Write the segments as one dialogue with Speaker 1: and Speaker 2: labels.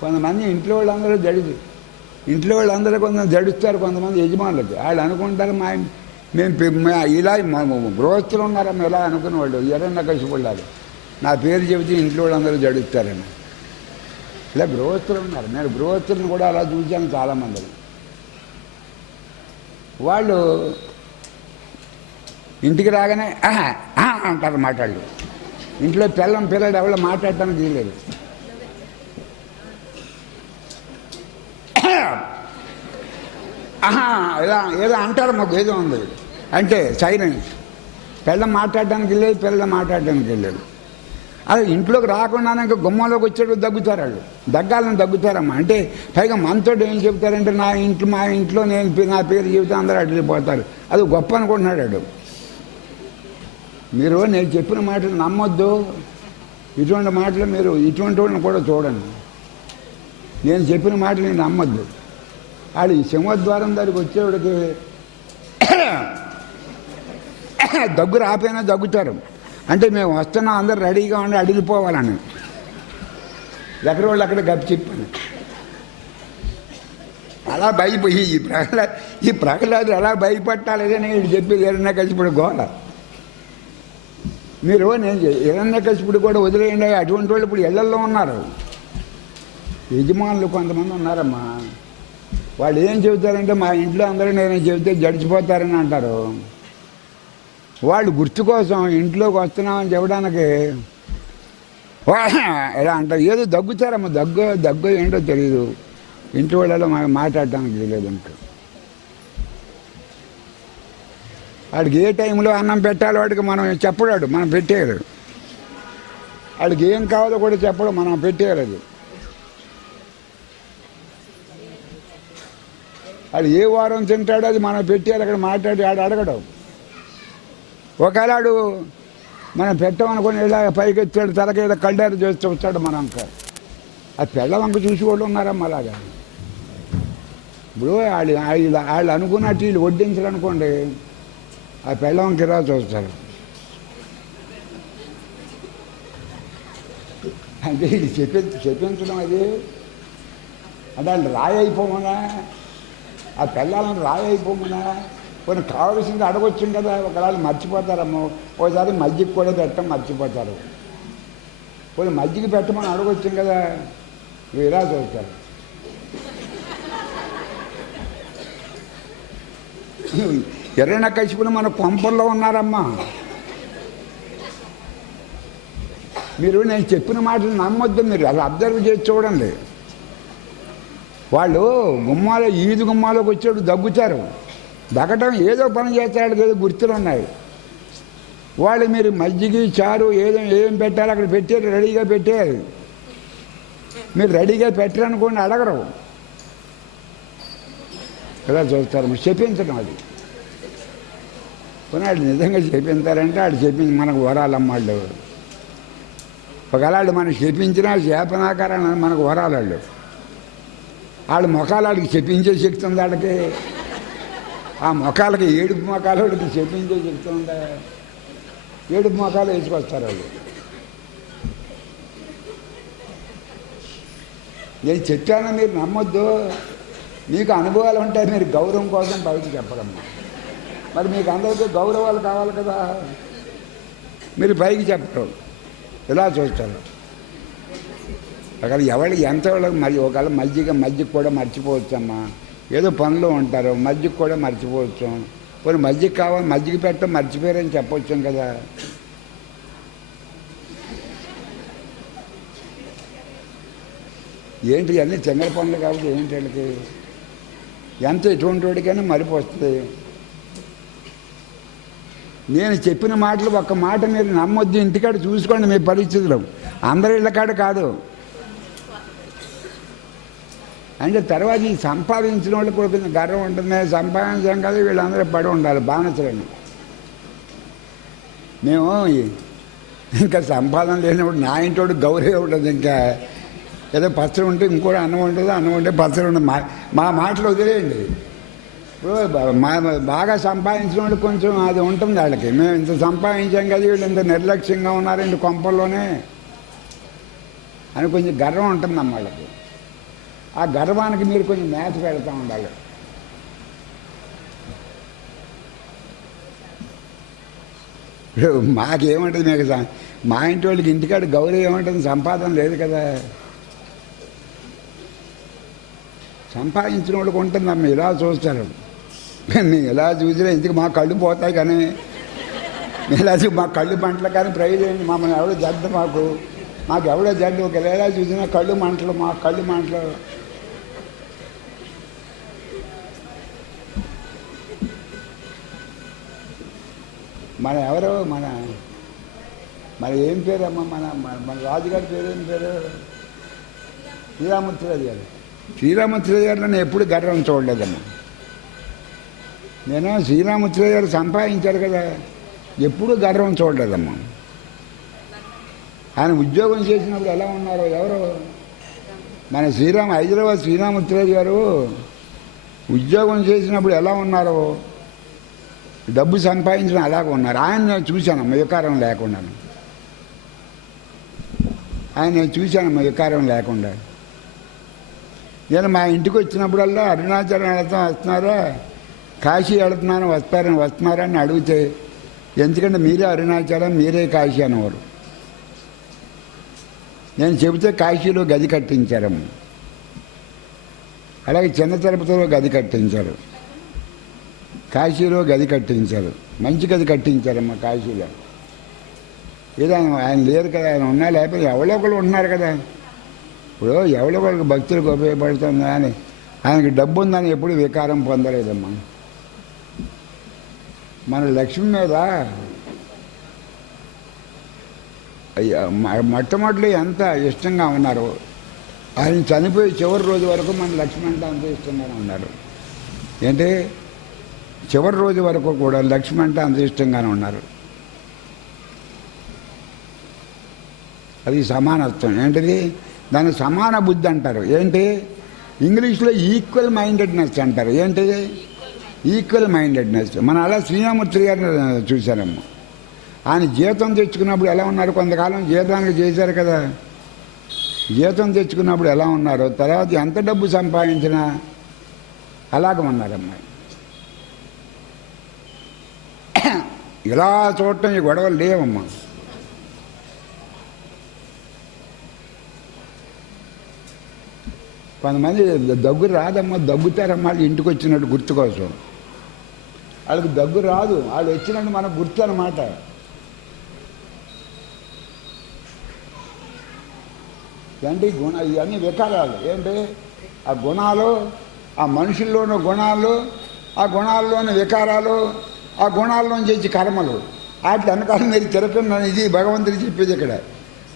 Speaker 1: కొంతమంది ఇంట్లో వాళ్ళందరూ జడిచి ఇంట్లో వాళ్ళందరూ కొంతమంది జడుస్తారు కొంతమంది యజమానులకి వాళ్ళు అనుకుంటారు మా మేము మా ఇలా మా గృహస్థులు ఉన్నారమ్మ ఇలా అనుకునే వాళ్ళు ఎరన్న కసిపడాలి నా పేరు చెబితే ఇంట్లో వాళ్ళందరూ జడుస్తారని ఇలా గృహస్థులు ఉన్నారు. నేను గృహస్థులను కూడా అలా చూశాను చాలామంది. వాళ్ళు ఇంటికి రాగానే అంటారు మాట్లాడు ఇంట్లో పిల్లం పిల్లడు ఎవరు మాట్లాడటానికి వీలేదు ఆహా ఇలా ఏదో అంటారు మాకు ఏదో ఉంది. అంటే సైలెన్స్ పిల్ల మాట్లాడడానికి లేదు పిల్లలు మాట్లాడడానికి లేదు అది ఇంట్లోకి రాకుండానే ఇంకా గుమ్మంలోకి వచ్చేటప్పుడు దగ్గుతారు వాళ్ళు. దగ్గాలని దగ్గుతారమ్మా. అంటే పైగా మనతో ఏం చెప్తారంటే నా ఇంట్లో మా ఇంట్లో నేను నా పేరు చెబితే అందరూ అడిగిపోతారు అది గొప్ప అనుకుంటున్నాడు వాడు. మీరు నేను చెప్పిన మాటలు నమ్మొద్దు. ఇటువంటి మాటలు మీరు ఇటువంటి వాళ్ళని కూడా చూడండి. నేను చెప్పిన మాటలు నేను నమ్మద్దు. వాడు ఈ సింహద్వారం దగ్గరికి వచ్చేవాడికి దగ్గు రాపోయినా దగ్గుతారు. అంటే మేము వస్తున్నాం అందరు రెడీగా ఉండి అడిగిపోవాలని. ఎక్కడ వాళ్ళు అక్కడ గప్పి చెప్పాను. అలా భయపోయి ఈ ప్రహ్లాద్ ఈ ప్రహ్లాదు ఎలా భయపట్టాలని వీడు చెప్పి ఏదన్నా కలిసిపోయి గోల. మీరు నేను ఏదన్నా కలిసిపుడు కూడా వదిలేయండి అటువంటి వాళ్ళు ఇప్పుడు ఇళ్ళల్లో ఉన్నారు. యజమానులు కొంతమంది ఉన్నారమ్మా. వాళ్ళు ఏం చెబుతారంటే మా ఇంట్లో అందరూ నేను చెబితే జడిచిపోతారని అంటారు. వాళ్ళు గుర్తు కోసం ఇంట్లోకి వస్తున్నామని చెప్పడానికి ఇలా అంటారు? ఏదో దగ్గుతారమ్మా. దగ్గు దగ్గు ఏంటో తెలియదు ఇంటి వాళ్ళలో మాకు మాట్లాడటానికి తెలియదు ఇంకా. వాడికి ఏ టైంలో అన్నం పెట్టాలో వాడికి మనం చెప్పడాడు మనం పెట్టేయరు వాడికి ఏం కావాలో కూడా చెప్పడం మనం పెట్టేయరు వాడు ఏ వారం తింటాడో అది మనం పెట్టారు అక్కడ మాట్లాడి ఆడు అడగడం. ఒకవేళ ఆడు మనం పెట్టామనుకుని ఇలా పైకి వచ్చాడు తలకి ఏదో కళ్ళారు చేస్తూ వస్తాడు మన అంక. ఆ పిల్ల వంక చూసి వాళ్ళు ఉన్నారమ్మ అలాగా. ఇప్పుడు వాళ్ళు వాళ్ళు వాళ్ళు అనుకున్నట్టు వీళ్ళు వడ్డించాలనుకోండి ఆ పిల్ల వంక ఇలా చూస్తారు. అంటే ఇది చెప్పి చెప్పించడం అది. అంటే వాళ్ళు రాయి అయిపోమనా ఆ పెళ్ళాలని రాయి కొన్ని కావలసింది అడగొచ్చు కదా ఒకవేళ మర్చిపోతారమ్మో ఒకసారి మజ్జిగ కూడా పెట్టడం మర్చిపోతారు. కొన్ని మజ్జిగ పెట్టమని అడగొచ్చు కదా వీరా ఇలా చూస్తారు. ఎర్రన కసిపులు మన కొంపల్లో ఉన్నారమ్మా. మీరు నేను చెప్పిన మాటలు నమ్మొద్దు మీరు అలా అబ్జర్వ్ చేసి చూడండి. వాళ్ళు గుమ్మాలో ఈదు గుమ్మాలోకి వచ్చాడు దగ్గుతారు. దగ్గటం ఏదో పని చేస్తాడు ఏదో గుర్తులు ఉన్నాయి వాళ్ళు మీరు మజ్జిగ చారు ఏదో ఏం పెట్టారు అక్కడ పెట్టారు రెడీగా పెట్టారు. మీరు రెడీగా పెట్టరనుకోండి అడగరు. ఇలా చూస్తారు? చెప్పించడం అది. కొన్ని నిజంగా చెప్పించారంటే వాడు చెప్పింది మనకు వరాలమ్మ వాళ్ళు. ఒకవేళ వాళ్ళు చెప్పించినా చేపనాకారాన్ని మనకు వరాలు వాళ్ళ ముఖాలు వాడికి చెప్పించే శక్తి ఉంది వాళ్ళకి ఆ ముఖాలకి ఏడుపు ముఖాలు వాడికి చెప్పించే శక్తి ఉందా. ఏడుపు ముఖాలు వేసుకొస్తారు వాళ్ళు. నేను చెప్పాను మీరు నమ్మొద్దు. మీకు అనుభవాలు ఉంటాయి మీరు గౌరవం కోసం బయట చెప్పరమ్మా మరి మీకు అందరికీ గౌరవాలు కావాలి కదా. మీరు పైకి చెప్పరు. ఇలా చూస్తారు. ఒకవేళ ఎవరికి ఎంత వాళ్ళకి మరి ఒకవేళ మజ్జిగ మజ్జిగ కూడా మర్చిపోవచ్చమ్మా. ఏదో పనులు ఉంటారు మజ్జిగ కూడా మర్చిపోవచ్చు. కొన్ని మజ్జిగ కావాలి మజ్జిగ పెట్టడం మర్చిపోయారని చెప్పొచ్చాం కదా. ఏంటి అన్నీ చెంగల పనులు కాబట్టి ఏంటి వీళ్ళకి? ఎంత ఎటువంటి వాడికైనా మరిపి వస్తుంది. నేను చెప్పిన మాటలు ఒక్క మాట మీరు నమ్మొద్దు. ఇంటికాడ చూసుకోండి మీ పరిస్థితులు. అందరి ఇళ్ళకాడ కాదు. అంటే తర్వాత ఈ సంపాదించిన వాళ్ళు కూడా కొంచెం గర్వం ఉంటుంది. సంపాదించడం కదా వీళ్ళందరూ పడి ఉండాలి. బానిసలని మేము ఇంకా సంపాదన లేనప్పుడు నా ఇంటోడు గౌరవం ఉంటుంది ఇంకా. ఏదో పచ్చడి ఉంటే ఇంకోటి అన్నం ఉంటుంది అన్నం ఉంటే పచ్చడి ఉంటుంది. మా మా మాటలు వదిలేయండి. ఇప్పుడు మా బాగా సంపాదించిన వాళ్ళు కొంచెం అది ఉంటుంది వాళ్ళకి. మేము ఇంత సంపాదించాం కదా వీళ్ళు ఇంత నిర్లక్ష్యంగా ఉన్నారండి కొంపల్లోనే. అని కొంచెం గర్వం ఉంటుంది అమ్మ వాళ్ళకి. ఆ గర్వానికి మీరు కొంచెం మేత పెడతా ఉండాలి. ఇప్పుడు మాకేముంటుంది మీకు మా ఇంటి వాళ్ళకి ఇంటికాడ గౌరవం ఏమంటుంది? సంపాదన లేదు కదా. సంపాదించిన వాళ్ళకి ఉంటుంది అమ్మ ఇలా చూస్తారు. మేము ఇలా చూసినా ఇంటికి మా కళ్ళు పోతాయి కానీ ఇలా చూ మా కళ్ళు మంటలు కానీ ప్రయోజనం మమ్మల్ని ఎవడో జడ్డు మాకు. మాకు ఎవడో జడ్డు. ఒకవేళ ఎలా చూసినా కళ్ళు మంటలు మా కళ్ళు మంటలు. మన ఎవరు? మన మన ఏం పేరమ్మా? మన మన- రాజుగారి పేరు ఏం పేరు? శ్రీరామూర్తిరాజు గారు. శ్రీరామూర్తిరాజు గారు నన్ను ఎప్పుడు గర్వం చూడలేదమ్మా. నేను? శ్రీరామూర్తిరాజు గారు సంపాదించారు కదా. ఎప్పుడూ గర్వం చూడలేదమ్మా. ఆయన ఉద్యోగం చేసినప్పుడు ఎలా ఉన్నారో? ఎవరు? మన శ్రీరామ హైదరాబాద్ శ్రీరామూర్తిరాజు గారు ఉద్యోగం చేసినప్పుడు ఎలా ఉన్నారో? డబ్బు సంపాదించడం అలాగ ఉన్నారు. ఆయన నేను చూశాను వికారం లేకుండా ఆయన నేను చూశాను వికారం లేకుండా. నేను మా ఇంటికి వచ్చినప్పుడల్లా అరుణాచలం వెళతాం వస్తున్నారా? కాశీ వెళుతున్నాను వస్తారని వస్తున్నారా అని అడిగితే ఎందుకంటే మీరే అరుణాచలం మీరే కాశీ అనేవారు. నేను చెబితే కాశీలో గది కట్టించారమ్మ. అలాగే చిన్న తిరుపతిలో గది కట్టించారు. కాశీలో గది కట్టించారు. మంచి గది కట్టించారమ్మ కాశీలో. ఏదో ఆయన లేరు కదా ఆయన ఉన్నా లేకపోతే ఎవరో ఒకళ్ళు ఉంటున్నారు కదా. ఇప్పుడు ఎవరో ఒకరికి భక్తులకు ఉపయోగపడుతుంది అని. ఆయనకి డబ్బు ఉందని ఎప్పుడు వికారం పొందలేదమ్మా. మన లక్ష్మి మీద మొట్టమొదటి ఎంత ఇష్టంగా ఉన్నారు. ఆయన చనిపోయి చివరి రోజు వరకు మన లక్ష్మి అంటే అంత ఇష్టంగానే ఉన్నారు. ఏంటి? చివరి రోజు వరకు కూడా లక్ష్మి అంటే అంత ఇష్టంగానే ఉన్నారు. అది సమానత్వం. ఏంటిది? దాన్ని సమాన బుద్ధి అంటారు. ఏంటి? ఇంగ్లీష్లో ఈక్వల్ మైండెడ్నెస్ అంటారు. ఏంటిది ఈక్వల్ మైండెడ్నెస్. మన అలా శ్రీరామూర్తి గారిని చూశారమ్మ ఆయన జీతం తెచ్చుకున్నప్పుడు ఎలా ఉన్నారు? కొంతకాలం జీతానికి చేశారు కదా. జీతం తెచ్చుకున్నప్పుడు ఎలా ఉన్నారు? తర్వాత ఎంత డబ్బు సంపాదించినా అలాగ ఉన్నారమ్మా. ఇలా చూడటం ఈ గొడవలు లేవమ్మా. కొంతమంది దగ్గు రాదమ్మా దగ్గుతారమ్మా వాళ్ళు ఇంటికి వచ్చినట్టు గుర్తు కోసం. వాళ్ళకి దగ్గు రాదు వాళ్ళు వచ్చినట్టు మనకు గుర్తు అనమాట ఏంటి గుణ ఇవన్నీ వికారాలు. ఏంటి? ఆ గుణాలు ఆ మనుషుల్లోని గుణాలు ఆ గుణాల్లోని వికారాలు ఆ గుణాల్లోంచి వచ్చి కర్మలు. వాటి వెనకాల మీరు తిరగకుండా ఇది భగవంతుడు చెప్పేది ఇక్కడ.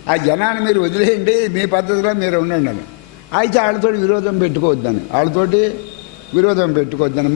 Speaker 1: ఆ జనాన్ని మీరు వదిలేయండి మీ పద్ధతిలో మీరు ఉండండి అని. అయితే వాళ్ళతోటి విరోధం పెట్టుకోవద్దని. వాళ్ళతోటి విరోధం పెట్టుకోవద్దని.